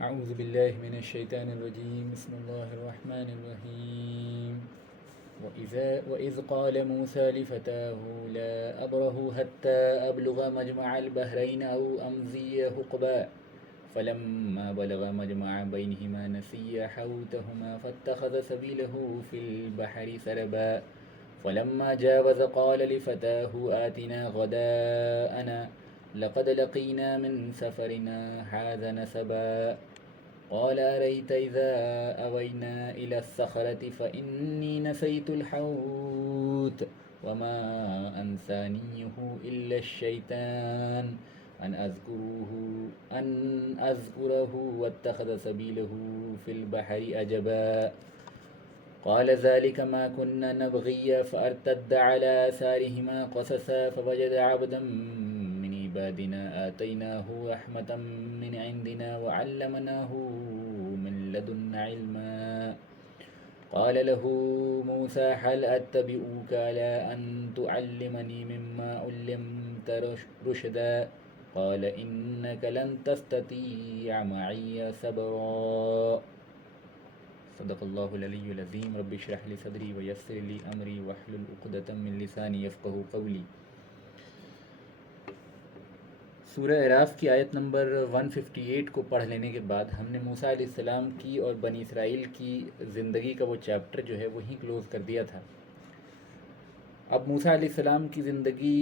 أعوذ بالله من الشيطان الرجيم بسم الله الرحمن الرحيم وإذ قال موسى لفتاه لا أبره حتى أبلغ مجمع البحرين أو أمضي حقبا فلما بلغ مجمع بينهما نسيا حوتهما فاتخذ سبيله في البحر سربا فلما جاوز قال لفتاه آتنا غداءنا لقد لقينا من سفرنا هذا نسبا قال أريت إذا أوينا إلى الصخرة فإني نسيت الحوت وما أنسانيه إلا الشيطان أن أذكره واتخذ سبيله في البحر أجبا قال ذلك ما كنا نبغي فارتد على آثارهما قصصا فوجد عبدا من عبادنا آتيناه رحمة من عندنا وعلمناه من لدنا علما قال له موسى هل أتبعك على أن تعلمني مما علمت رشدا قال إنك لن تستطيع معي صبرا صدق اللہ العلی العظیم رب اشرح لی صدری ویسر لی امری واحلل عقدۃ من لسانی یفقہوا قولی۔ سورہ اعراف کی آیت نمبر 158 کو پڑھ لینے کے بعد ہم نے موسیٰ علیہ السلام کی اور بنی اسرائیل کی زندگی کا وہ چیپٹر جو ہے وہیں کلوز کر دیا تھا۔ اب موسیٰ علیہ السلام کی زندگی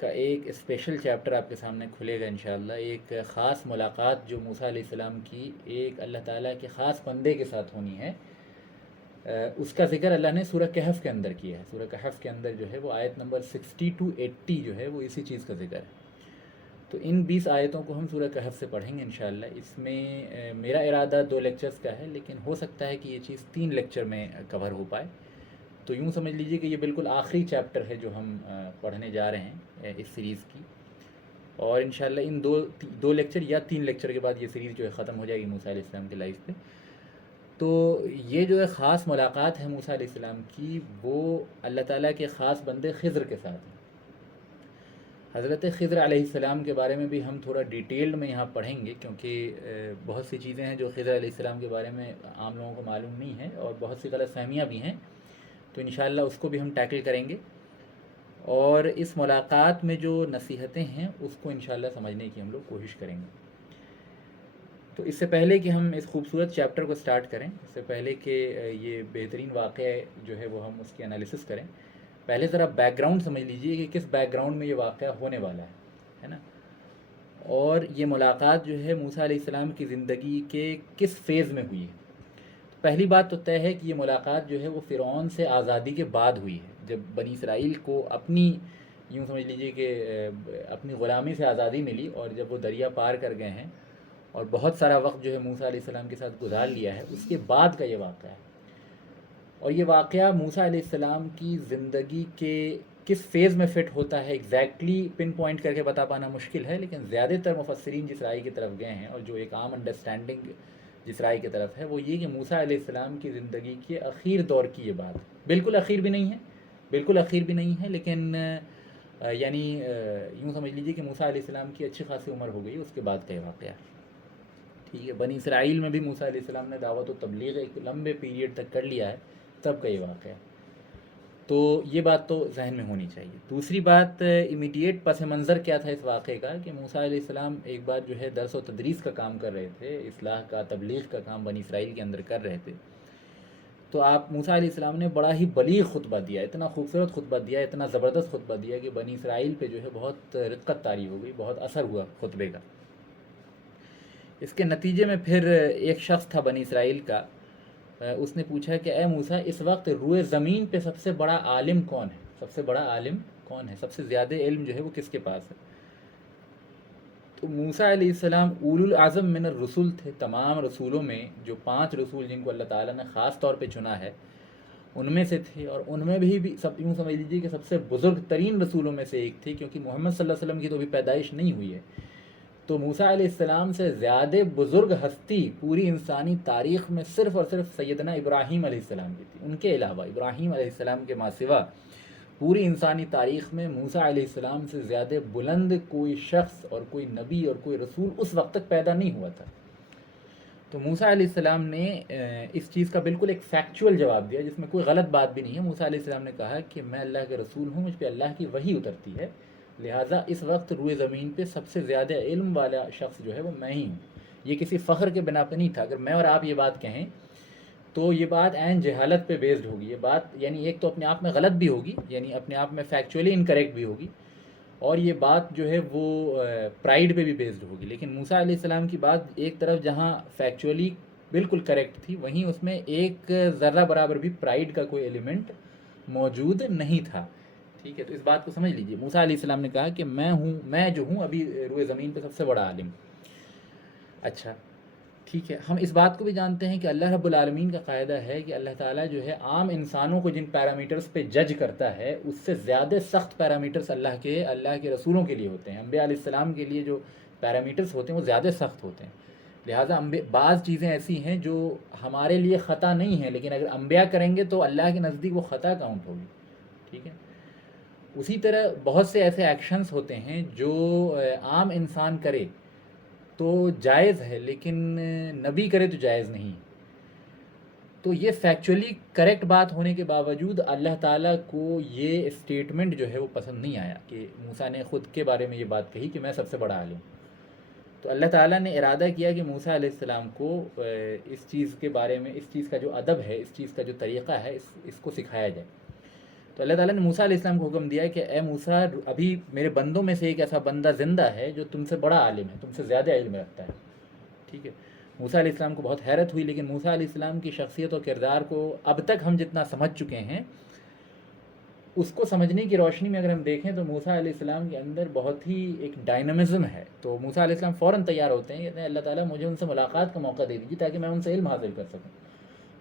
کا ایک اسپیشل چیپٹر آپ کے سامنے کھلے گا انشاءاللہ، ایک خاص ملاقات جو موسیٰ علیہ السلام کی ایک اللہ تعالیٰ کے خاص بندے کے ساتھ ہونی ہے، اس کا ذکر اللہ نے سورہ کہف کے اندر کیا ہے۔ سورہ کہف کے اندر جو ہے وہ آیت نمبر 60 to 80 جو ہے وہ اسی چیز کا ذکر ہے۔ تو ان 20 آیتوں کو ہم سورہ کہف سے پڑھیں گے انشاءاللہ۔ اس میں میرا ارادہ 2 لیکچرز کا ہے، لیکن ہو سکتا ہے کہ یہ چیز 3 لیکچر میں کور ہو پائے۔ تو یوں سمجھ لیجئے کہ یہ بالکل آخری چیپٹر ہے جو ہم پڑھنے جا رہے ہیں اس سیریز کی، اور انشاءاللہ ان دو لیکچر یا 3 لیکچر کے بعد یہ سیریز جو ہے ختم ہو جائے گی موسیٰ علیہ السلام کی لائف پہ۔ تو یہ جو ہے خاص ملاقات ہے موسیٰ علیہ السلام کی، وہ اللہ تعالیٰ کے خاص بندے خضر کے ساتھ ہیں۔ حضرت خضر علیہ السلام کے بارے میں بھی ہم تھوڑا ڈیٹیلڈ میں یہاں پڑھیں گے، کیونکہ بہت سی چیزیں ہیں جو خضر علیہ السلام کے بارے میں عام لوگوں کو معلوم نہیں ہے، اور بہت سی غلط فہمیاں بھی ہیں، تو انشاءاللہ اس کو بھی ہم ٹیکل کریں گے، اور اس ملاقات میں جو نصیحتیں ہیں اس کو انشاءاللہ سمجھنے کی ہم لوگ کوشش کریں گے۔ تو اس سے پہلے کہ ہم اس خوبصورت چیپٹر کو سٹارٹ کریں، اس سے پہلے کہ یہ بہترین واقعہ جو ہے وہ ہم اس کی انالیسس کریں، پہلے ذرا بیک گراؤنڈ سمجھ لیجئے کہ کس بیک گراؤنڈ میں یہ واقعہ ہونے والا ہے نا، اور یہ ملاقات جو ہے موسیٰ علیہ السلام کی زندگی کے کس فیز میں ہوئی ہے۔ پہلی بات تو طے ہے کہ یہ ملاقات جو ہے وہ فرعون سے آزادی کے بعد ہوئی ہے، جب بنی اسرائیل کو اپنی یوں سمجھ لیجئے کہ اپنی غلامی سے آزادی ملی، اور جب وہ دریا پار کر گئے ہیں اور بہت سارا وقت جو ہے موسیٰ علیہ السلام کے ساتھ گزار لیا ہے، اس کے بعد کا یہ واقعہ ہے۔ اور یہ واقعہ موسیٰ علیہ السلام کی زندگی کے کس فیز میں فٹ ہوتا ہے ایگزیکٹلی پن پوائنٹ کر کے بتا پانا مشکل ہے، لیکن زیادہ تر مفسرین جس رائے کی طرف گئے ہیں اور جو ایک عام انڈرسٹینڈنگ جس رائے کی طرف ہے، وہ یہ کہ موسیٰ علیہ السلام کی زندگی کے اخیر دور کی یہ بات، بالکل اخیر بھی نہیں ہے، بالکل اخیر بھی نہیں ہے، لیکن یعنی یوں سمجھ لیجیے کہ موسیٰ علیہ السلام کی اچھی خاصی عمر ہو گئی اس کے بعد کا یہ واقعہ۔ ٹھیک ہے، بنی اسرائیل میں بھی موسیٰ علیہ السلام نے دعوت و تبلیغ ایک لمبے پیریڈ تک کر لیا ہے، تب کا یہ واقعہ۔ تو یہ بات تو ذہن میں ہونی چاہیے۔ دوسری بات، امیڈیٹ پس منظر کیا تھا اس واقعے کا، کہ موسیٰ علیہ السلام ایک بار جو ہے درس و تدریس کا کام کر رہے تھے، اصلاح کا تبلیغ کا کام بنی اسرائیل کے اندر کر رہے تھے، تو آپ موسیٰ علیہ السلام نے بڑا ہی بلیغ خطبہ دیا، اتنا خوبصورت خطبہ دیا، اتنا زبردست خطبہ دیا کہ بنی اسرائیل پہ جو ہے بہت رقت طاری ہو گئی، بہت اثر ہوا خطبے کا۔ اس کے نتیجے میں پھر ایک شخص تھا بنی اسرائیل کا، اس نے پوچھا کہ اے موسیٰ، اس وقت روئے زمین پہ سب سے بڑا عالم کون ہے؟ سب سے بڑا عالم کون ہے؟ سب سے زیادہ علم جو ہے وہ کس کے پاس ہے؟ تو موسیٰ علیہ السلام اولو العزم من الرسول تھے، تمام رسولوں میں جو 5 رسول جن کو اللہ تعالیٰ نے خاص طور پہ چنا ہے ان میں سے تھے، اور ان میں بھی سب یوں سمجھ لیجیے کہ سب سے بزرگ ترین رسولوں میں سے ایک تھے، کیونکہ محمد صلی اللہ علیہ وسلم کی تو ابھی پیدائش نہیں ہوئی ہے۔ تو موسیٰ علیہ السلام سے زیادہ بزرگ ہستی پوری انسانی تاریخ میں صرف اور صرف سیدنا ابراہیم علیہ السلام کی تھی، ان کے علاوہ ابراہیم علیہ السلام کے ماں سوا پوری انسانی تاریخ میں موسیٰ علیہ السلام سے زیادہ بلند کوئی شخص اور کوئی نبی اور کوئی رسول اس وقت تک پیدا نہیں ہوا تھا۔ تو موسیٰ علیہ السلام نے اس چیز کا بالکل ایک فیکچول جواب دیا جس میں کوئی غلط بات بھی نہیں ہے. موسیٰ علیہ السلام نے کہا کہ میں اللہ کے رسول ہوں, مجھ پہ اللہ کی وحی اترتی ہے, لہٰذا اس وقت روئے زمین پہ سب سے زیادہ علم والا شخص جو ہے وہ میں ہی ہوں. یہ کسی فخر کے بنا پہ نہیں تھا. اگر میں اور آپ یہ بات کہیں تو یہ بات عین جہالت پہ بیسڈ ہوگی. یہ بات یعنی ایک تو اپنے آپ میں غلط بھی ہوگی, یعنی اپنے آپ میں فیکچولی انکریکٹ بھی ہوگی, اور یہ بات جو ہے وہ پرائیڈ پہ بھی بیسڈ ہوگی. لیکن موسیٰ علیہ السلام کی بات ایک طرف جہاں فیکچولی بالکل کریکٹ تھی, وہیں اس میں ایک ذرہ برابر بھی پرائیڈ کا کوئی ایلیمنٹ موجود نہیں تھا. ٹھیک ہے, تو اس بات کو سمجھ لیجئے. موسیٰ علیہ السلام نے کہا کہ میں جو ہوں ابھی روئے زمین پہ سب سے بڑا عالم. اچھا ٹھیک ہے, ہم اس بات کو بھی جانتے ہیں کہ اللہ رب العالمین کا قاعدہ ہے کہ اللہ تعالیٰ جو ہے عام انسانوں کو جن پیرامیٹرز پہ جج کرتا ہے اس سے زیادہ سخت پیرامیٹرز اللہ کے رسولوں کے لیے ہوتے ہیں. انبیاء علیہ السلام کے لیے جو پیرامیٹرز ہوتے ہیں وہ زیادہ سخت ہوتے ہیں. لہٰذا بعض چیزیں ایسی ہیں جو ہمارے لیے خطا نہیں ہیں, لیکن اگر انبیاء کریں گے تو اللہ کے نزدیک وہ خطا کاؤنٹ ہوگی. ٹھیک ہے, اسی طرح بہت سے ایسے ایکشنز ہوتے ہیں جو عام انسان کرے تو جائز ہے, لیکن نبی کرے تو جائز نہیں. تو یہ فیکچولی کریکٹ بات ہونے کے باوجود اللہ تعالیٰ کو یہ اسٹیٹمنٹ جو ہے وہ پسند نہیں آیا کہ موسیٰ نے خود کے بارے میں یہ بات کہی کہ میں سب سے بڑا عالم. تو اللہ تعالیٰ نے ارادہ کیا کہ موسیٰ علیہ السلام کو اس چیز کے بارے میں, اس چیز کا جو ادب ہے, اس چیز کا جو طریقہ ہے, اس کو سکھایا جائے. تو اللہ تعالیٰ نے موسیٰ علیہ السلام کو حکم دیا کہ اے موسیٰ, ابھی میرے بندوں میں سے ایک ایسا بندہ زندہ ہے جو تم سے بڑا عالم ہے, تم سے زیادہ علم رکھتا ہے. ٹھیک ہے, موسیٰ علیہ السلام کو بہت حیرت ہوئی, لیکن موسیٰ علیہ السلام کی شخصیت اور کردار کو اب تک ہم جتنا سمجھ چکے ہیں اس کو سمجھنے کی روشنی میں اگر ہم دیکھیں تو موسیٰ علیہ السلام کے اندر بہت ہی ایک ڈائنامزم ہے. تو موسیٰ علیہ السلام فوراً تیار ہوتے ہیں, کہتے ہیں اللہ تعالیٰ مجھے ان سے ملاقات کا موقع دے دیجیے تاکہ میں ان سے علم حاصل کر سکوں.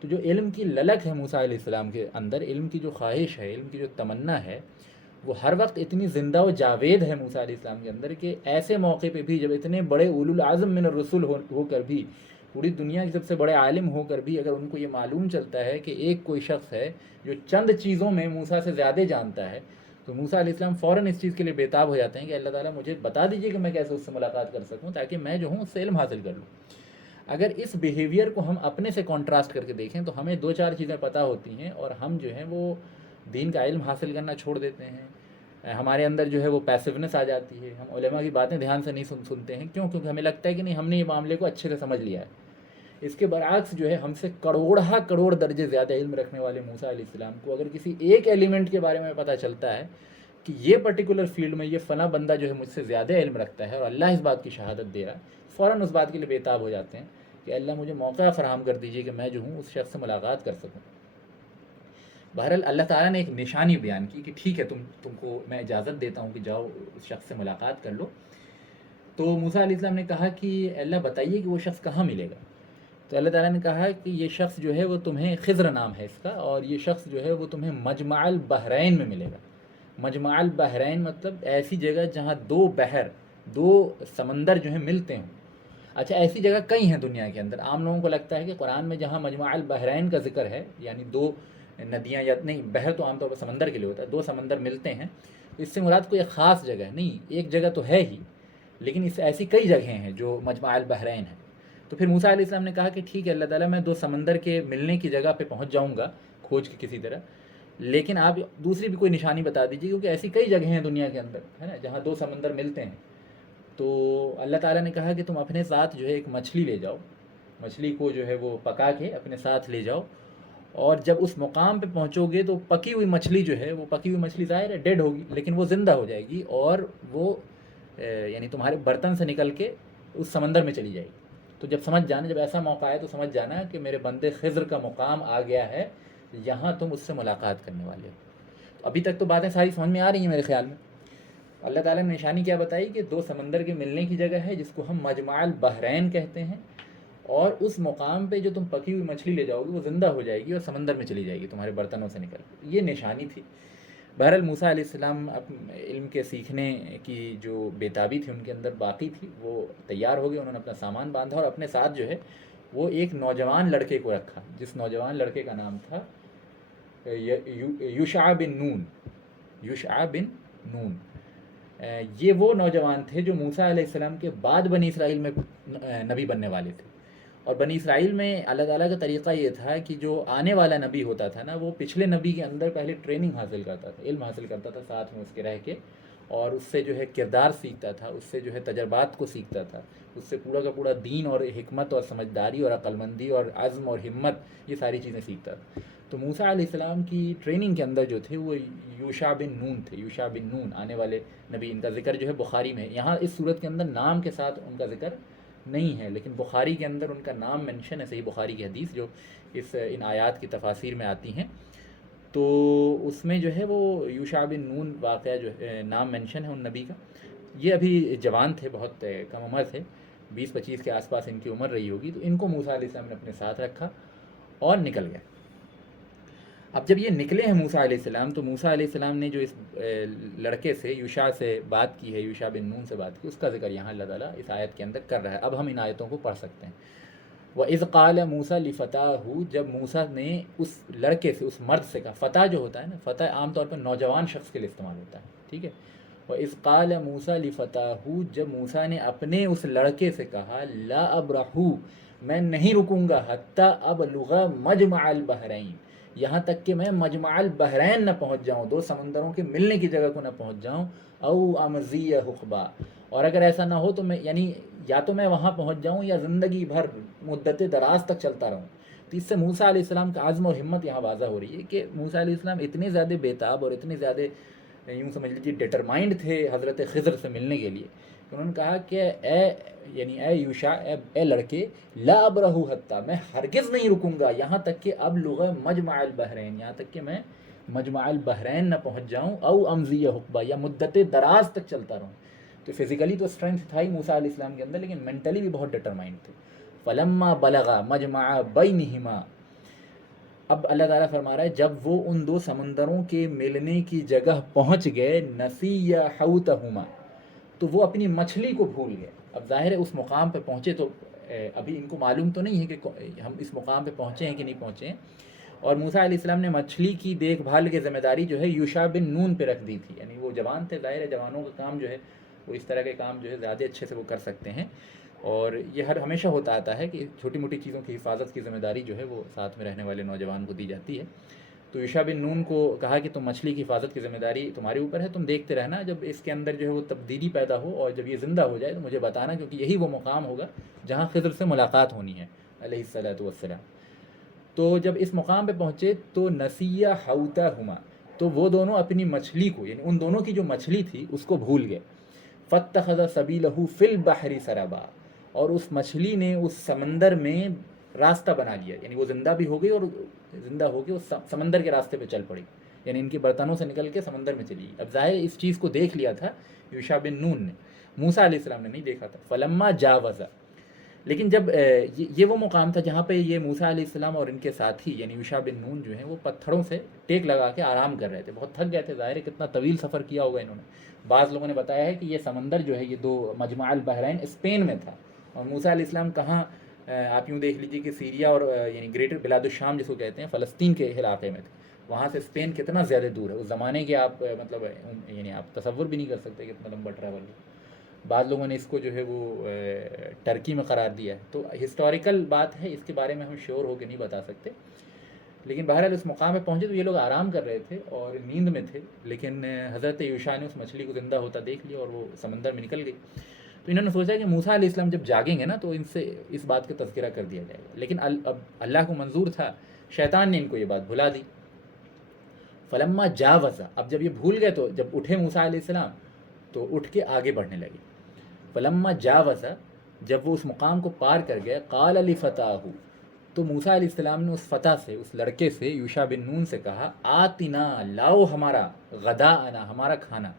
تو جو علم کی للک ہے موسیٰ علیہ السلام کے اندر, علم کی جو خواہش ہے, علم کی جو تمنا ہے, وہ ہر وقت اتنی زندہ و جاوید ہے موسیٰ علیہ السلام کے اندر کہ ایسے موقع پہ بھی جب اتنے بڑے اولو العزم من الرسل ہو کر بھی, پوری دنیا کے سب سے بڑے عالم ہو کر بھی, اگر ان کو یہ معلوم چلتا ہے کہ ایک کوئی شخص ہے جو چند چیزوں میں موسیٰ سے زیادہ جانتا ہے, تو موسیٰ علیہ السلام فوراً اس چیز کے لیے بےتاب ہو جاتے ہیں کہ اللہ تعالیٰ مجھے بتا دیجیے کہ میں کیسے اس سے ملاقات کر سکوں تاکہ میں جو ہوں اس سے علم حاصل کر لوں. اگر اس بیہیویئر کو ہم اپنے سے کانٹراسٹ کر کے دیکھیں تو ہمیں دو چار چیزیں پتہ ہوتی ہیں, اور ہم جو ہیں وہ دین کا علم حاصل کرنا چھوڑ دیتے ہیں. ہمارے اندر جو ہے وہ پیسونس آ جاتی ہے, ہم علماء کی باتیں دھیان سے نہیں سنتے ہیں. کیوں؟ کیونکہ ہمیں لگتا ہے کہ نہیں, ہم نے یہ معاملے کو اچھے سے سمجھ لیا ہے. اس کے برعکس جو ہے ہم سے کروڑ درجے زیادہ علم رکھنے والے موسیٰ علیہ السلام کو اگر کسی ایک ایلیمنٹ کے بارے میں پتہ چلتا ہے کہ یہ پرٹیکولر فیلڈ میں یہ فلاں بندہ جو ہے مجھ سے زیادہ علم رکھتا ہے اور اللہ اس بات کی شہادت دے رہا ہے, فوراً اس بات کے لیے بےتاب ہو جاتے ہیں کہ اللہ مجھے موقع فراہم کر دیجیے کہ میں جو ہوں اس شخص سے ملاقات کر سکوں. بہرحال اللہ تعالیٰ نے ایک نشانی بیان کی کہ ٹھیک ہے, تم کو میں اجازت دیتا ہوں کہ جاؤ اس شخص سے ملاقات کر لو. تو موسیٰ علیہ السلام نے کہا کہ اللہ بتائیے کہ وہ شخص کہاں ملے گا. تو اللہ تعالیٰ نے کہا کہ یہ شخص جو ہے وہ تمہیں خضر نام ہے اس کا, اور یہ شخص جو ہے وہ تمہیں مجمع البحرین میں ملے گا. مجمع البحرین مطلب ایسی جگہ جہاں دو سمندر جو ہیں ملتے ہوں. اچھا, ایسی جگہ کئی ہیں دنیا کے اندر. عام لوگوں کو لگتا ہے کہ قرآن میں جہاں مجمع البحرین کا ذکر ہے, یعنی دو ندیاں, یا نہیں, بحر تو عام طور پر سمندر کے لیے ہوتا ہے, دو سمندر ملتے ہیں, اس سے مراد کوئی ایک خاص جگہ ہے نہیں, ایک جگہ تو ہے ہی, لیکن اس ایسی کئی جگہیں ہیں جو مجمع البحرین ہیں. تو پھر موسیٰ علیہ السلام نے کہا کہ ٹھیک ہے اللہ تعالیٰ, میں دو سمندر کے ملنے کی جگہ پہ پہنچ جاؤں گا کھوج کے کسی طرح, لیکن آپ دوسری بھی کوئی نشانی بتا دیجیے, کیونکہ ایسی کئی جگہیں ہیں دنیا کے اندر, ہے نا, جہاں دو سمندر ملتے ہیں. تو اللہ تعالیٰ نے کہا کہ تم اپنے ساتھ جو ہے ایک مچھلی لے جاؤ, مچھلی کو جو ہے وہ پکا کے اپنے ساتھ لے جاؤ, اور جب اس مقام پہ پہنچو گے تو پکی ہوئی مچھلی جو ہے, وہ پکی ہوئی مچھلی ظاہر ہے ڈیڈ ہوگی, لیکن وہ زندہ ہو جائے گی, اور وہ یعنی تمہارے برتن سے نکل کے اس سمندر میں چلی جائے گی. تو جب سمجھ جانا, جب ایسا موقع آئے تو سمجھ جانا کہ میرے بندے خضر کا مقام آ گیا ہے, یہاں تم اس سے ملاقات کرنے والے ہو. تو ابھی تک تو باتیں ساری سمجھ میں آ رہی ہیں میرے خیال میں. اللہ تعالیٰ نے نشانی کیا بتائی کہ دو سمندر کے ملنے کی جگہ ہے جس کو ہم مجمع البحرین کہتے ہیں, اور اس مقام پہ جو تم پکی ہوئی مچھلی لے جاؤ گے وہ زندہ ہو جائے گی اور سمندر میں چلی جائے گی تمہارے برتنوں سے نکل کے. یہ نشانی تھی. بہرحال موسیٰ علیہ السلام علم کے سیکھنے کی جو بیتابی تھی ان کے اندر باقی تھی, وہ تیار ہو گئے. انہوں نے اپنا سامان باندھا اور اپنے ساتھ جو ہے وہ ایک نوجوان لڑکے کو رکھا, جس نوجوان لڑکے کا نام تھا یوشع بن نون. یوشع بن نون یہ وہ نوجوان تھے جو موسیٰ علیہ السلام کے بعد بنی اسرائیل میں نبی بننے والے تھے, اور بنی اسرائیل میں اللہ تعالیٰ کا طریقہ یہ تھا کہ جو آنے والا نبی ہوتا تھا نا، وہ پچھلے نبی کے اندر پہلے ٹریننگ حاصل کرتا تھا، علم حاصل کرتا تھا ساتھ میں اس کے رہ کے، اور اس سے جو ہے کردار سیکھتا تھا، اس سے جو ہے تجربات کو سیکھتا تھا، اس سے پورا کا پورا دین اور حکمت اور سمجھداری اور عقلمندی اور عزم اور ہمت، یہ ساری چیزیں سیکھتا تھا۔ تو موسیٰ علیہ السلام کی ٹریننگ کے اندر جو تھے وہ یوشع بن نون تھے، یوشع بن نون آنے والے نبی۔ ان کا ذکر جو ہے بخاری میں ہے، یہاں اس صورت کے اندر نام کے ساتھ ان کا ذکر نہیں ہے، لیکن بخاری کے اندر ان کا نام منشن ہے، صحیح بخاری کی حدیث جو ان آیات کی تفاسیر میں آتی ہیں، تو اس میں جو ہے وہ یوشع بن نون واقعہ جو ہے نام مینشن ہے ان نبی کا۔ یہ ابھی جوان تھے، بہت کم عمر تھے، 20-25 کے آس پاس ان کی عمر رہی ہوگی، تو ان کو موسیٰ علیہ السلام نے اپنے ساتھ رکھا اور نکل گئے۔ اب جب یہ نکلے ہیں موسیٰ علیہ السلام، تو موسیٰ علیہ السلام نے جو اس لڑکے سے یوشع سے بات کی ہے، یوشع بن نون سے بات کی، اس کا ذکر یہاں اللہ تعالیٰ اس آیت کے اندر کر رہا ہے۔ اب ہم ان آیتوں کو پڑھ سکتے ہیں۔ وَإِذْ قَالَ مُوسَىٰ لِفَتَاهُ، جب موسیٰ نے اس لڑکے سے، اس مرد سے کہا، فتح جو ہوتا ہے نا، فتح عام طور پر نوجوان شخص کے لیے استعمال ہوتا ہے، ٹھیک ہے۔ وَإِذْ قَالَ مُوسَىٰ لِفَتَاهُ، جب موسیٰ نے اپنے اس لڑکے سے کہا، لَا أَبْرَحُ، میں نہیں رکوں گا، حَتَّىٰ أَبْلُغَ مَجْمَعَ الْبَحْرَيْنِ، یہاں تک کہ میں مجمع البحرین نہ پہنچ جاؤں، دو سمندروں کے ملنے کی جگہ کو نہ پہنچ جاؤں، او امضی حقبا، اور اگر ایسا نہ ہو تو میں، یعنی یا تو میں وہاں پہنچ جاؤں یا زندگی بھر مدت دراز تک چلتا رہوں۔ تو اس سے موسیٰ علیہ السلام کا عزم اور ہمت یہاں واضح ہو رہی ہے کہ موسیٰ علیہ السلام اتنے زیادہ بیتاب اور اتنے زیادہ یوں سمجھ لیجیے ڈٹرمائنڈ تھے حضرت خضر سے ملنے کے لیے، انہوں نے کہا کہ اے یوشع، اے لڑکے، لا ابرح حتی، میں ہرگز نہیں رکوں گا یہاں تک کہ ابلغ مجمع البحرین، یہاں تک کہ میں مجمع البحرین نہ پہنچ جاؤں، او امضی حقبہ، یا مدت دراز تک چلتا رہوں۔ تو فزیکلی تو اسٹرینتھ تھا ہی موسیٰ علیہ السلام کے اندر، لیکن مینٹلی بھی بہت ڈٹرمائنڈ تھے۔ فلما بلغا مجمع بینہما، اب اللہ تعالیٰ فرما رہا ہے جب وہ ان دو سمندروں کے ملنے کی جگہ پہنچ گئے، نسی حوتہما، تو وہ اپنی مچھلی کو بھول گئے۔ اب ظاہر ہے اس مقام پہ پہنچے تو ابھی ان کو معلوم تو نہیں ہے کہ ہم اس مقام پہ پہنچے ہیں کہ نہیں پہنچے ہیں، اور موسیٰ علیہ السلام نے مچھلی کی دیکھ بھال کی ذمہ داری جو ہے یوشع بن نون پہ رکھ دی تھی، یعنی وہ جوان تھے، ظاہر ہے جوانوں کا کام جو ہے وہ اس طرح کے کام جو ہے زیادہ اچھے سے وہ کر سکتے ہیں، اور یہ ہمیشہ ہوتا آتا ہے کہ چھوٹی موٹی چیزوں کی حفاظت کی ذمہ داری جو ہے وہ ساتھ میں رہنے والے نوجوان کو دی جاتی ہے۔ تو یوشع بن نون کو کہا کہ تم مچھلی کی حفاظت کی ذمہ داری تمہارے اوپر ہے، تم دیکھتے رہنا، جب اس کے اندر جو ہے وہ تبدیلی پیدا ہو اور جب یہ زندہ ہو جائے تو مجھے بتانا، کیونکہ یہی وہ مقام ہوگا جہاں خضر سے ملاقات ہونی ہے علیہ الصلاۃ والسلام۔ تو جب اس مقام پہ پہنچے تو نسیہ حوتہما، تو وہ دونوں اپنی مچھلی کو، یعنی ان دونوں کی جو مچھلی تھی اس کو بھول گئے۔ فاتخذ سبیلہ فی البحر سربا، اور اس مچھلی نے اس سمندر میں راستہ بنا لیا، یعنی وہ زندہ بھی ہو گئی اور زندہ ہو کے اس سمندر کے راستے پہ چل پڑی، یعنی ان کے برتنوں سے نکل کے سمندر میں چلی گئی۔ اب ظاہر اس چیز کو دیکھ لیا تھا یوشع بن نون نے، موسیٰ علیہ السلام نے نہیں دیکھا تھا۔ فلما جاوزا، لیکن جب یہ وہ مقام تھا جہاں پہ یہ موسیٰ علیہ السلام اور ان کے ساتھی یعنی یوشع بن نون جو ہیں وہ پتھروں سے ٹیک لگا کے آرام کر رہے تھے، بہت تھک گئے تھے، ظاہر ہے کتنا طویل سفر کیا ہوگا انہوں نے۔ بعض لوگوں نے بتایا ہے کہ یہ سمندر جو ہے یہ دو مجمع البحرین اسپین میں تھا، اور موسیٰ علیہ السلام کہاں، آپ یوں دیکھ لیجیے کہ سیریا اور یعنی گریٹر بلاد الشام جس کو کہتے ہیں، فلسطین کے علاقے میں تھے، وہاں سے اسپین کتنا زیادہ دور ہے اس زمانے کے، آپ مطلب یعنی آپ تصور بھی نہیں کر سکتے کتنا لمبا ٹریول ہے۔ بعض لوگوں نے اس کو جو ہے وہ ٹرکی میں قرار دیا ہے، تو ہسٹوریکل بات ہے، اس کے بارے میں ہم شیور ہو کے نہیں بتا سکتے، لیکن بہرحال اس مقام پہ پہنچے تو یہ لوگ آرام کر رہے تھے اور نیند میں تھے، لیکن حضرت یوشع نے اس مچھلی کو زندہ ہوتا دیکھ لیا اور وہ سمندر میں نکل گئی۔ تو انہوں نے سوچا کہ موسیٰ علیہ السلام جب جاگیں گے نا تو ان سے اس بات کا تذکرہ کر دیا جائے گا، لیکن اب اللہ کو منظور تھا، شیطان نے ان کو یہ بات بھلا دی۔ فلما جاوزا، اب جب یہ بھول گئے تو جب اٹھے موسیٰ علیہ السلام تو اٹھ کے آگے بڑھنے لگے۔ فلما جاوزا، جب وہ اس مقام کو پار کر گئے، قال لفتاہ، تو موسیٰ علیہ السلام نے اس فتح سے، اس لڑکے سے، یوشع بن نون سے کہا، آتنا، لاؤ ہمارا، غداءنا، ہمارا کھانا،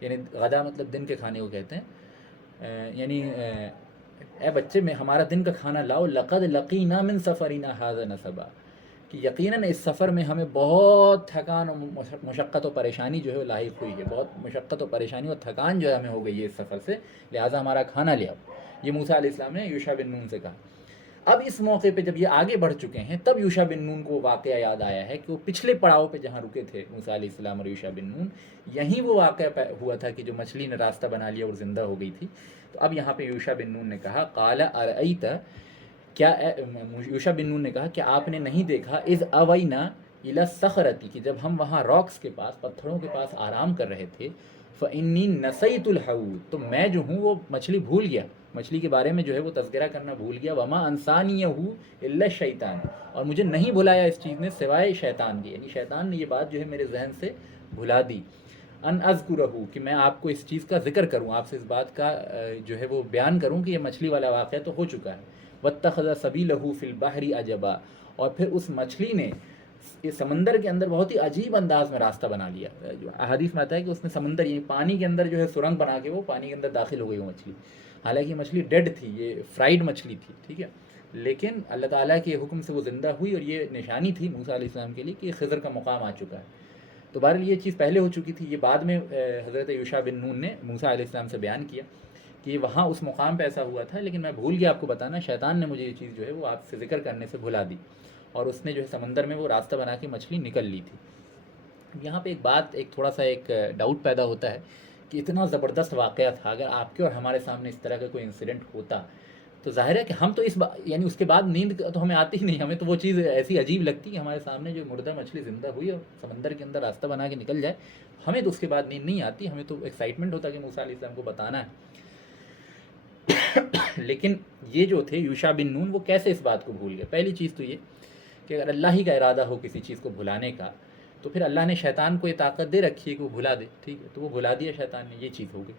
یعنی غدا مطلب دن کے کھانے کو کہتے ہیں، یعنی اے بچے میں ہمارا دن کا کھانا لاؤ، لقد لقینا من سفرنا ھذا نصبا، کہ یقیناً اس سفر میں ہمیں بہت تھکان اور مشقت و پریشانی جو ہے وہ لاحق ہوئی ہے، بہت مشقت و پریشانی اور تھکان جو ہے ہمیں ہو گئی ہے اس سفر سے، لہٰذا ہمارا کھانا لے آؤ۔ یہ موسیٰ علیہ السلام نے یوشع بن نون سے کہا۔ اب اس موقع پہ جب یہ آگے بڑھ چکے ہیں تب یوشع بن نون کو واقعہ یاد آیا ہے کہ وہ پچھلے پڑاؤ پہ جہاں رکے تھے موسیٰ علیہ السلام اور یوشع بن نون، یہیں وہ واقعہ ہوا تھا کہ جو مچھلی نے راستہ بنا لیا اور زندہ ہو گئی تھی۔ تو اب یہاں پہ یوشع بن نون نے کہا، قال ارأیت، کیا یوشع بن نون نے کہا کہ آپ نے نہیں دیکھا اذ اوینا الی الصخرۃ کہ جب ہم وہاں راکس کے پاس پتھروں کے پاس آرام کر رہے تھے فانی نسیت الحوت تو میں جو ہوں وہ مچھلی بھول گیا، مچھلی کے بارے میں جو ہے وہ تذکرہ کرنا بھول گیا، وما انسانیہ الا الشیطان اور مجھے نہیں بھلایا اس چیز نے سوائے شیطان کے، یعنی شیطان نے یہ بات جو ہے میرے ذہن سے بھلا دی، ان اذکرہ کہ میں آپ کو اس چیز کا ذکر کروں، آپ سے اس بات کا جو ہے وہ بیان کروں کہ یہ مچھلی والا واقعہ تو ہو چکا ہے، واتخذ سبیلہ فی البحر عجبا اور پھر اس مچھلی نے اس سمندر کے اندر بہت ہی عجیب انداز میں راستہ بنا لیا، جو احادیث میں آتا ہے کہ اس نے سمندر یعنی پانی کے اندر جو ہے سرنگ بنا کے وہ پانی کے اندر داخل ہو گئی وہ مچھلی، حالانکہ یہ مچھلی ڈیڈ تھی، یہ فرائیڈ مچھلی تھی، ٹھیک ہے، لیکن اللہ تعالیٰ کے حکم سے وہ زندہ ہوئی اور یہ نشانی تھی موسیٰ علیہ السلام کے لیے کہ خضر کا مقام آ چکا ہے۔ تو بہرحال یہ چیز پہلے ہو چکی تھی، یہ بعد میں حضرت یوشع بن نون نے موسیٰ علیہ السلام سے بیان کیا کہ وہاں اس مقام پہ ایسا ہوا تھا، لیکن میں بھول گیا آپ کو بتانا، شیطان نے مجھے یہ چیز جو ہے وہ آپ سے ذکر کرنے سے بھلا دی اور اس نے جو ہے سمندر میں وہ راستہ بنا کے مچھلی نکل لی تھی۔ یہاں پہ ایک بات ایک تھوڑا سا ایک ڈاؤٹ پیدا ہوتا ہے کہ اتنا زبردست واقعہ تھا، اگر آپ کے اور ہمارے سامنے اس طرح کا کوئی انسیڈنٹ ہوتا تو ظاہر ہے کہ ہم تو یعنی اس کے بعد نیند تو ہمیں آتی ہی نہیں، ہمیں تو وہ چیز ایسی عجیب لگتی کہ ہمارے سامنے جو مردہ مچھلی زندہ ہوئی اور سمندر کے اندر راستہ بنا کے نکل جائے، ہمیں تو اس کے بعد نیند نہیں آتی، ہمیں تو ایکسائٹمنٹ ہوتا کہ موسیٰ علیہ السلام کو بتانا ہے۔ لیکن یہ جو تھے یوشع بن نون وہ کیسے اس بات کو بھول گئے؟ پہلی چیز تو یہ کہ اگر اللہ ہی کا ارادہ ہو کسی چیز کو بھلانے کا تو پھر اللہ نے شیطان کو یہ طاقت دے رکھی ہے کہ وہ بھلا دے، ٹھیک ہے، تو وہ بھلا دیا شیطان نے، یہ چیز ہو گئی۔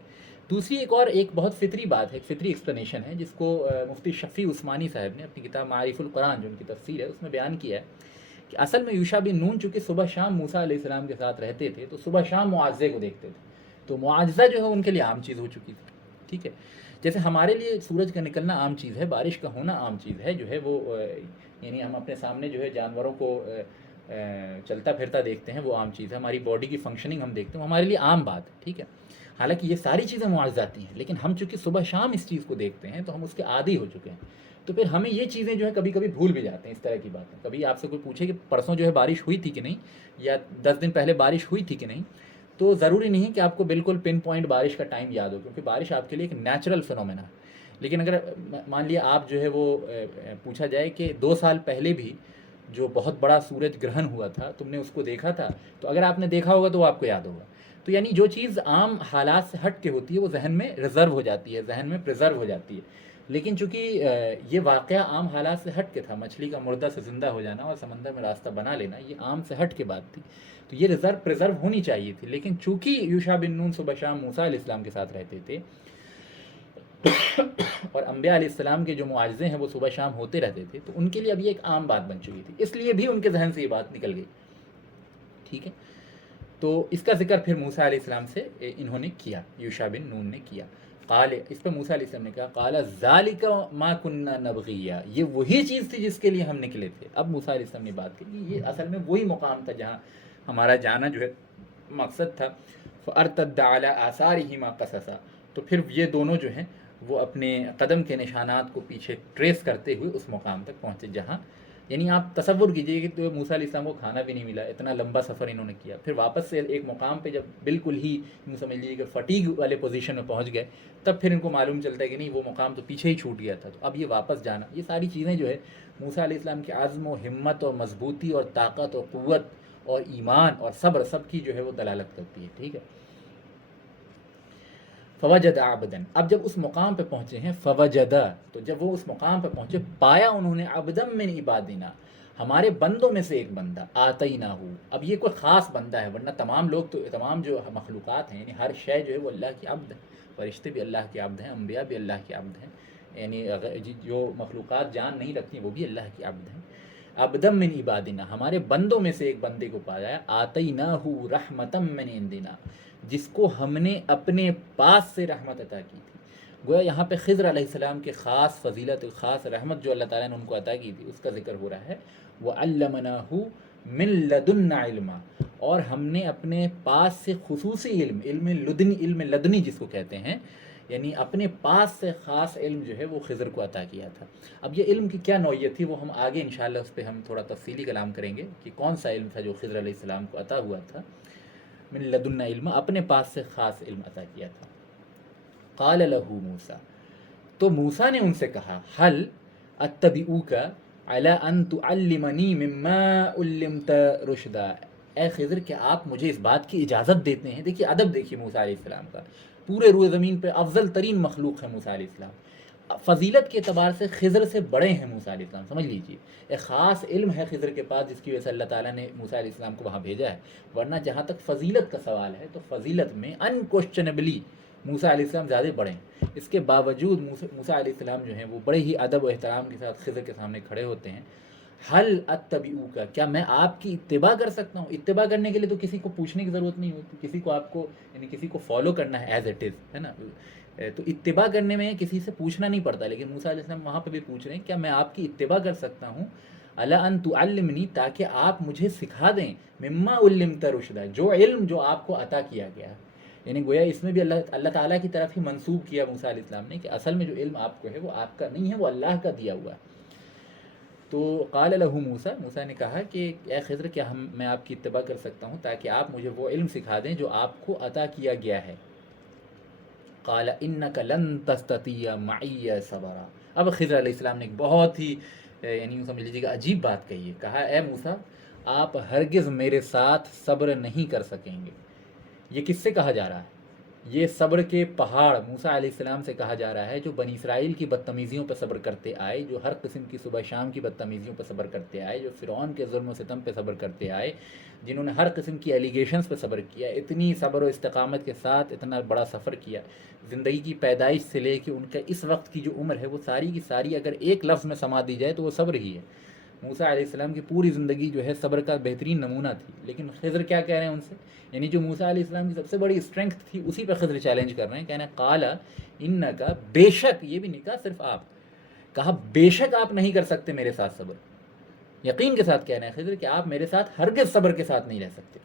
دوسری ایک بہت فطری بات ہے، ایک فطری ایکسپلینیشن ہے جس کو مفتی شفیع عثمانی صاحب نے اپنی کتاب معارف القرآن جو ان کی تفسیر ہے اس میں بیان کیا ہے کہ اصل میں یوشع بن نون چونکہ صبح شام موسیٰ علیہ السلام کے ساتھ رہتے تھے تو صبح شام معاوضے کو دیکھتے تھے، تو معاوضہ جو ہے ان کے لیے عام چیز ہو چکی تھی، ٹھیک ہے، جیسے ہمارے لیے سورج کا نکلنا عام چیز ہے، بارش کا ہونا عام چیز ہے، جو ہے وہ یعنی ہم اپنے سامنے جو ہے جانوروں کو چلتا پھرتا دیکھتے ہیں وہ عام چیز ہے، ہماری باڈی کی فنکشننگ ہم دیکھتے ہیں، ہمارے لیے عام بات ہے، ٹھیک ہے، حالانکہ یہ ساری چیزیں معجزاتی ہیں، لیکن ہم چونکہ صبح شام اس چیز کو دیکھتے ہیں تو ہم اس کے عادی ہو چکے ہیں، تو پھر ہمیں یہ چیزیں جو ہے کبھی کبھی بھول بھی جاتے ہیں، اس طرح کی باتیں، کبھی آپ سے کوئی پوچھے کہ پرسوں جو ہے بارش ہوئی تھی کہ نہیں یا 10 دن پہلے بارش ہوئی تھی کہ نہیں، تو ضروری نہیں کہ آپ کو بالکل پن پوائنٹ بارش کا ٹائم یاد ہو، کیونکہ بارش آپ کے لیے ایک نیچرل فینومینا ہے، لیکن اگر مان لیا آپ جو ہے وہ پوچھا جائے کہ 2 سال پہلے بھی جو بہت بڑا سورج گرہن ہوا تھا تم نے اس کو دیکھا تھا، تو اگر آپ نے دیکھا ہوگا تو وہ آپ کو یاد ہوگا، تو یعنی جو چیز عام حالات سے ہٹ کے ہوتی ہے وہ ذہن میں ریزرو ہو جاتی ہے، ذہن میں پریزرو ہو جاتی ہے، لیکن چونکہ یہ واقعہ عام حالات سے ہٹ کے تھا، مچھلی کا مردہ سے زندہ ہو جانا اور سمندر میں راستہ بنا لینا یہ عام سے ہٹ کے بات تھی، تو یہ پریزرو ہونی چاہیے تھی، لیکن چونکہ یوشع بن نون صبح شام موسیٰ علیہ السلام کے ساتھ رہتے تھے اور انبیاء علیہ السلام کے جو معاجزے ہیں وہ صبح شام ہوتے رہتے تھے، تو ان کے لیے اب یہ ایک عام بات بن چکی تھی، اس لیے بھی ان کے ذہن سے یہ بات نکل گئی، ٹھیک ہے، تو اس کا ذکر پھر موسیٰ علیہ السلام سے انہوں نے کیا، یوشع بن نون نے کیا، قال اس پہ موسیٰ علیہ السلام نے کہا قال ذالک ما كنا نبغی، یہ وہی چیز تھی جس کے لیے ہم نکلے تھے، اب موسیٰ علیہ السلام نے بات کی، یہ اصل میں وہی مقام تھا جہاں ہمارا جانا جو ہے مقصد تھا، فارتد علی آثارہما قصصا، تو پھر یہ دونوں جو ہیں وہ اپنے قدم کے نشانات کو پیچھے ٹریس کرتے ہوئے اس مقام تک پہنچے جہاں، یعنی آپ تصور کیجئے کہ تو موسیٰ علیہ السلام کو کھانا بھی نہیں ملا، اتنا لمبا سفر انہوں نے کیا، پھر واپس سے ایک مقام پہ جب بالکل ہی یوں سمجھ لیجیے کہ فٹیگ والے پوزیشن میں پہنچ گئے، تب پھر ان کو معلوم چلتا ہے کہ نہیں وہ مقام تو پیچھے ہی چھوٹ گیا تھا، تو اب یہ واپس جانا، یہ ساری چیزیں جو ہے موسیٰ علیہ السلام کے عزم و ہمت اور مضبوطی اور طاقت اور قوت اور ایمان اور صبر سب کی جو ہے وہ دلالت کرتی ہے، ٹھیک ہے۔ فوجد عبدا، اب جب اس مقام پہ پہنچے ہیں فوجدہ، تو جب وہ اس مقام پہ پہنچے پایا انہوں نے عبدا من عبادنا، ہمارے بندوں میں سے ایک بندہ، آتیناہ، اب یہ کوئی خاص بندہ ہے، ورنہ تمام لوگ تو تمام جو مخلوقات ہیں یعنی ہر شے جو ہے وہ اللہ کی عبد ہے، فرشتے بھی اللہ کے عبد ہیں، انبیاء بھی اللہ کے عبد ہیں، یعنی جو مخلوقات جان نہیں رکھتی وہ بھی اللہ کی عبد ہیں، عبدا من عبادنا، ہمارے بندوں میں سے ایک بندے کو پایا، آتیناہ رحمتا من عندنا، جس کو ہم نے اپنے پاس سے رحمت عطا کی تھی، گویا یہاں پہ خضر علیہ السلام کے خاص فضیلت، خاص رحمت جو اللہ تعالیٰ نے ان کو عطا کی تھی اس کا ذکر ہو رہا ہے، وَعَلَّمْنَاهُ مِن لَدُنَّا عِلْمًا، اور ہم نے اپنے پاس سے خصوصی علم لدنی جس کو کہتے ہیں، یعنی اپنے پاس سے خاص علم جو ہے وہ خضر کو عطا کیا تھا۔ اب یہ علم کی کیا نوعیت تھی وہ ہم آگے انشاءاللہ اس پہ ہم تھوڑا تفصیلی کلام کریں گے کہ کون سا علم تھا جو خضر علیہ السلام کو عطا ہوا تھا، من لدنا علم، اپنے پاس سے خاص علم عطا کیا تھا۔ قال له موسیٰ، تو موسیٰ نے ان سے کہا، حل اتبعوک علی ان تعلمنی مما علمت رشدا، اے خضر کہ آپ مجھے اس بات کی اجازت دیتے ہیں. دیکھیے ادب، دیکھیے موسیٰ علیہ السلام کا. پورے روئے زمین پہ افضل ترین مخلوق ہے موسیٰ علیہ السلام. فضیلت کے اعتبار سے خضر سے بڑے ہیں موسیٰ علیہ السلام، سمجھ لیجیے. ایک خاص علم ہے خضر کے پاس جس کی وجہ سے اللہ تعالیٰ نے موسیٰ علیہ السلام کو وہاں بھیجا ہے. ورنہ جہاں تک فضیلت کا سوال ہے تو فضیلت میں انکوشچنبلی موسیٰ علیہ السلام زیادہ بڑے ہیں. اس کے باوجود موسیٰ علیہ السلام جو ہیں وہ بڑے ہی ادب و احترام کے ساتھ خضر کے سامنے کھڑے ہوتے ہیں. حل اتبعوک، کیا میں آپ کی اتباع کر سکتا ہوں؟ اتباع کرنے کے لیے تو کسی کو پوچھنے کی ضرورت نہیں ہوتی، کسی کو آپ کو یعنی کسی کو فالو کرنا ہے ایز اٹ از، ہے نا. تو اتباع کرنے میں کسی سے پوچھنا نہیں پڑتا. لیکن موسیٰ علیہ السلام وہاں پہ بھی پوچھ رہے ہیں کیا میں آپ کی اتباع کر سکتا ہوں، الا ان تعلمنی، تاکہ آپ مجھے سکھا دیں، مما علمت رشدا، جو علم جو آپ کو عطا کیا گیا ہے. یعنی گویا اس میں بھی اللہ تعالیٰ کی طرف ہی منسوب کیا موسیٰ علیہ السلام نے کہ اصل میں جو علم آپ کو ہے وہ آپ کا نہیں ہے، وہ اللہ کا دیا ہوا ہے. تو قال له موسیٰ نے کہا کہ اے خضر کیا میں آپ کی اتباع کر سکتا ہوں تاکہ آپ مجھے وہ علم سکھا دیں جو آپ کو عطا کیا گیا ہے. قال انک لن تستطیع معی صبرا. اب خضر علیہ السلام نے ایک بہت ہی یعنی یوں سمجھ لیجیے کہ عجیب بات کہی ہے. کہا اے موسیٰ آپ ہرگز میرے ساتھ صبر نہیں کر سکیں گے. یہ کس سے کہا جا رہا ہے؟ یہ صبر کے پہاڑ موسیٰ علیہ السلام سے کہا جا رہا ہے جو بنی اسرائیل کی بدتمیزیوں پہ صبر کرتے آئے، جو ہر قسم کی صبح شام کی بدتمیزیوں پہ صبر کرتے آئے، جو فرعون کے ظلم و ستم پہ صبر کرتے آئے، جنہوں نے ہر قسم کی ایلیگیشنز پہ صبر کیا، اتنی صبر و استقامت کے ساتھ اتنا بڑا سفر کیا. زندگی کی پیدائش سے لے کے ان کا اس وقت کی جو عمر ہے وہ ساری کی ساری اگر ایک لفظ میں سما دی جائے تو وہ صبر ہی ہے. موسیٰ علیہ السلام کی پوری زندگی جو ہے صبر کا بہترین نمونہ تھی. لیکن خضر کیا کہہ رہے ہیں ان سے؟ یعنی جو موسیٰ علیہ السلام کی سب سے بڑی اسٹرینگتھ تھی اسی پہ خضر چیلنج کر رہے ہیں. کہنا قال انک، بے شک، یہ بھی نہیں کہا صرف آپ، کہا بے شک آپ نہیں کر سکتے میرے ساتھ صبر. یقین کے ساتھ کہہ رہے ہیں خضر کہ آپ میرے ساتھ ہرگز صبر کے ساتھ نہیں رہ سکتے.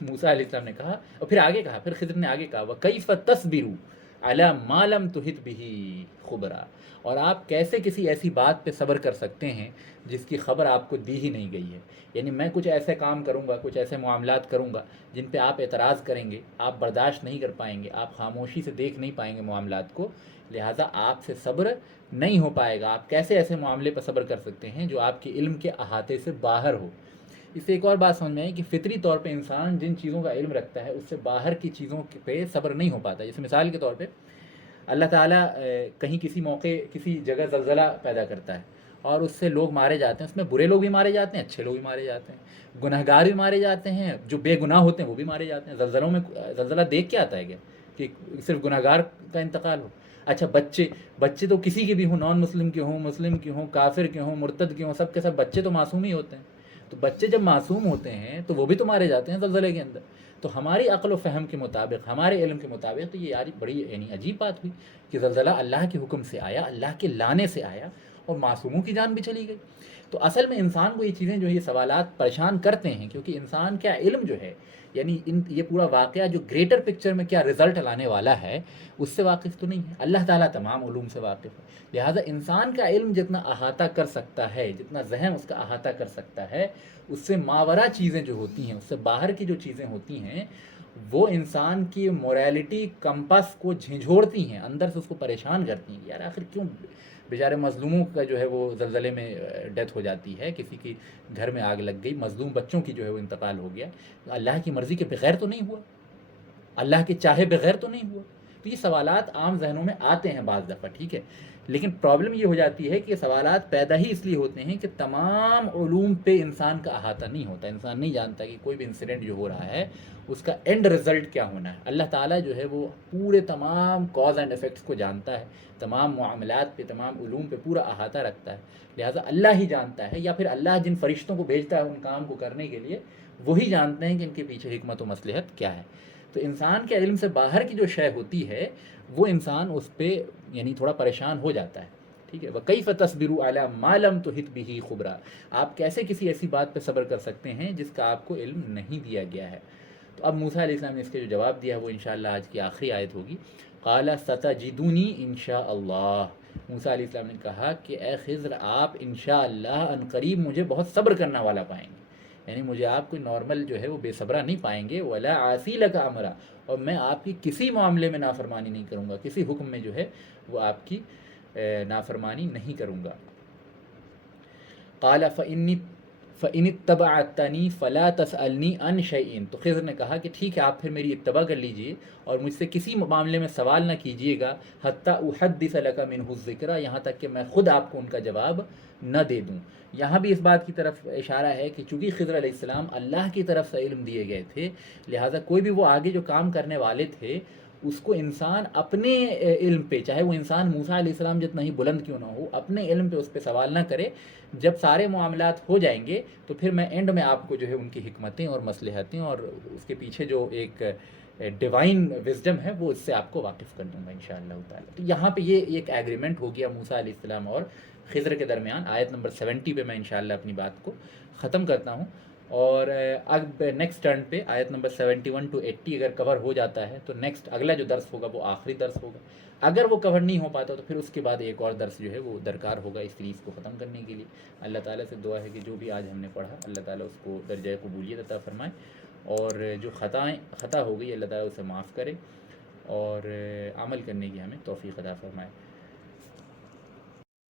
موسیٰ علیہ السلام نے کہا، اور پھر آگے کہا، پھر خضر نے آگے کہا وَكَيْفَ تَصْبِرُوا عَلَى مَا لَمْ تُحِطْ بِهِ خُبْرًا، اور آپ کیسے کسی ایسی بات پہ صبر کر سکتے ہیں جس کی خبر آپ کو دی ہی نہیں گئی ہے. یعنی میں کچھ ایسے کام کروں گا، کچھ ایسے معاملات کروں گا جن پہ آپ اعتراض کریں گے، آپ برداشت نہیں کر پائیں گے، آپ خاموشی سے دیکھ نہیں پائیں گے معاملات کو، لہٰذا آپ سے صبر نہیں ہو پائے گا. آپ کیسے ایسے معاملے پر صبر کر سکتے ہیں جو آپ کے علم کے احاطے سے باہر ہو. اس سے ایک اور بات سمجھ میں آئی کہ فطری طور پہ انسان جن چیزوں کا علم رکھتا ہے اس سے باہر کی چیزوں پہ صبر نہیں ہو پاتا. جیسے مثال کے طور پہ اللہ تعالیٰ کہیں کسی موقع کسی جگہ زلزلہ پیدا کرتا ہے اور اس سے لوگ مارے جاتے ہیں، اس میں برے لوگ بھی مارے جاتے ہیں، اچھے لوگ بھی مارے جاتے ہیں، گنہگار بھی مارے جاتے ہیں، جو بے گناہ ہوتے ہیں وہ بھی مارے جاتے ہیں. زلزلوں میں زلزلہ دیکھ کے آتا ہے کیا کہ صرف گنہگار کا انتقال ہو؟ اچھا بچے تو کسی کے بھی ہوں، نان مسلم کے ہوں، مسلم کے ہوں، کافر کے ہوں، مرتد کے ہوں، سب کے سب بچے تو معصوم ہی ہوتے ہیں. تو بچے جب معصوم ہوتے ہیں تو وہ بھی تو مارے جاتے ہیں زلزلے کے اندر. تو ہماری عقل و فہم کے مطابق، ہمارے علم کے مطابق تو یہ یاری بڑی یعنی عجیب بات ہوئی کہ زلزلہ اللہ کے حکم سے آیا، اللہ کے لانے سے آیا اور معصوموں کی جان بھی چلی گئی. تو اصل میں انسان کو یہ چیزیں جو یہ سوالات پریشان کرتے ہیں کیونکہ انسان کیا علم جو ہے یعنی یہ پورا واقعہ جو گریٹر پکچر میں کیا رزلٹ لانے والا ہے اس سے واقف تو نہیں ہے. اللہ تعالیٰ تمام علوم سے واقف ہے، لہٰذا انسان کا علم جتنا احاطہ کر سکتا ہے، جتنا ذہن اس کا احاطہ کر سکتا ہے، اس سے ماورا چیزیں جو ہوتی ہیں، اس سے باہر کی جو چیزیں ہوتی ہیں وہ انسان کی موریلٹی کمپس کو جھنجھوڑتی ہیں، اندر سے اس کو پریشان کرتی ہیں. یار آخر کیوں بیچارے مظلوموں کا جو ہے وہ زلزلے میں ڈیتھ ہو جاتی ہے، کسی کی گھر میں آگ لگ گئی، مظلوم بچوں کی جو ہے وہ انتقال ہو گیا، اللہ کی مرضی کے بغیر تو نہیں ہوا، اللہ کے چاہے بغیر تو نہیں ہوا. تو یہ سوالات عام ذہنوں میں آتے ہیں بعض دفعہ، ٹھیک ہے، لیکن پرابلم یہ ہو جاتی ہے کہ یہ سوالات پیدا ہی اس لیے ہوتے ہیں کہ تمام علوم پہ انسان کا احاطہ نہیں ہوتا. انسان نہیں جانتا کہ کوئی بھی انسیڈنٹ جو ہو رہا ہے اس کا اینڈ رزلٹ کیا ہونا ہے. اللہ تعالیٰ جو ہے وہ پورے تمام کاز اینڈ افیکٹس کو جانتا ہے، تمام معاملات پہ، تمام علوم پہ پورا احاطہ رکھتا ہے، لہٰذا اللہ ہی جانتا ہے، یا پھر اللہ جن فرشتوں کو بھیجتا ہے ان کام کو کرنے کے لیے وہی جانتے ہیں کہ ان کے پیچھے حکمت و مصلحت کیا ہے. تو انسان کے علم سے باہر کی جو شے ہوتی ہے وہ انسان اس پہ یعنی تھوڑا پریشان ہو جاتا ہے، ٹھیک ہے. وَكَيْفَ تَصْبِرُوا عَلَى مَا لَمْ تُحِطْ بِهِ خُبْرًا، آپ کیسے کسی ایسی بات پہ صبر کر سکتے ہیں جس کا آپ کو علم نہیں دیا گیا ہے. تو اب موسیٰ علیہ السلام نے اس کے جو جواب دیا وہ انشاءاللہ آج کی آخری آیت ہوگی. قَالَ سَتَجِدُونِي إِن شَاءَ اللَّهُ، موسیٰ علیہ السلام نے کہا کہ اے خضر آپ انشاءاللہ ان قریب مجھے بہت صبر کرنا والا پائیں گے، یعنی مجھے آپ کوئی نارمل جو ہے وہ بے صبرا نہیں پائیں گے. وَلَا عَاصِي لَكَ أَمْرًا، اور میں آپ کی کسی معاملے میں نافرمانی نہیں کروں گا، کسی حکم میں جو ہے وہ آپ کی نافرمانی نہیں کروں گا. قال فإن اتبعتنی فلا تسألنی عن شیء، تو خضر نے کہا کہ ٹھیک ہے آپ پھر میری اتباع کر لیجئے اور مجھ سے کسی معاملے میں سوال نہ کیجیے گا، حتی احدث لک منہ الذکر، یہاں تک کہ میں خود آپ کو ان کا جواب نہ دے دوں۔ یہاں بھی اس بات کی طرف اشارہ ہے کہ چونکہ خضر علیہ السلام اللہ کی طرف سے علم دیے گئے تھے، لہٰذا کوئی بھی وہ آگے جو کام کرنے والے تھے اس کو انسان اپنے علم پہ، چاہے وہ انسان موسیٰ علیہ السلام جتنا ہی بلند کیوں نہ ہو، اپنے علم پہ اس پہ سوال نہ کرے۔ جب سارے معاملات ہو جائیں گے تو پھر میں اینڈ میں آپ کو جو ہے ان کی حکمتیں اور مصلحتیں اور اس کے پیچھے جو ایک ڈیوائن وزڈم ہے وہ اس سے آپ کو واقف کر دوں گا انشاءاللہ تعالیٰ۔ تو یہاں پہ یہ ایک ایگریمنٹ ہو گیا موسیٰ علیہ السلام اور خضر کے درمیان۔ آیت نمبر 70 پہ میں انشاءاللہ اپنی بات کو ختم کرتا ہوں، اور اب نیکسٹ ٹرن پہ آیت نمبر 71 to 80 اگر کور ہو جاتا ہے تو نیکسٹ اگلا جو درس ہوگا وہ آخری درس ہوگا۔ اگر وہ کور نہیں ہو پاتا تو پھر اس کے بعد ایک اور درس جو ہے وہ درکار ہوگا اس سیریز کو ختم کرنے کے لیے۔ اللہ تعالیٰ سے دعا ہے کہ جو بھی آج ہم نے پڑھا اللہ تعالیٰ اس کو درجہ قبولیت عطا فرمائے، اور جو خطا ہو گئی اللہ تعالیٰ اسے معاف کرے اور عمل کرنے کی ہمیں توفیق عطا فرمائے۔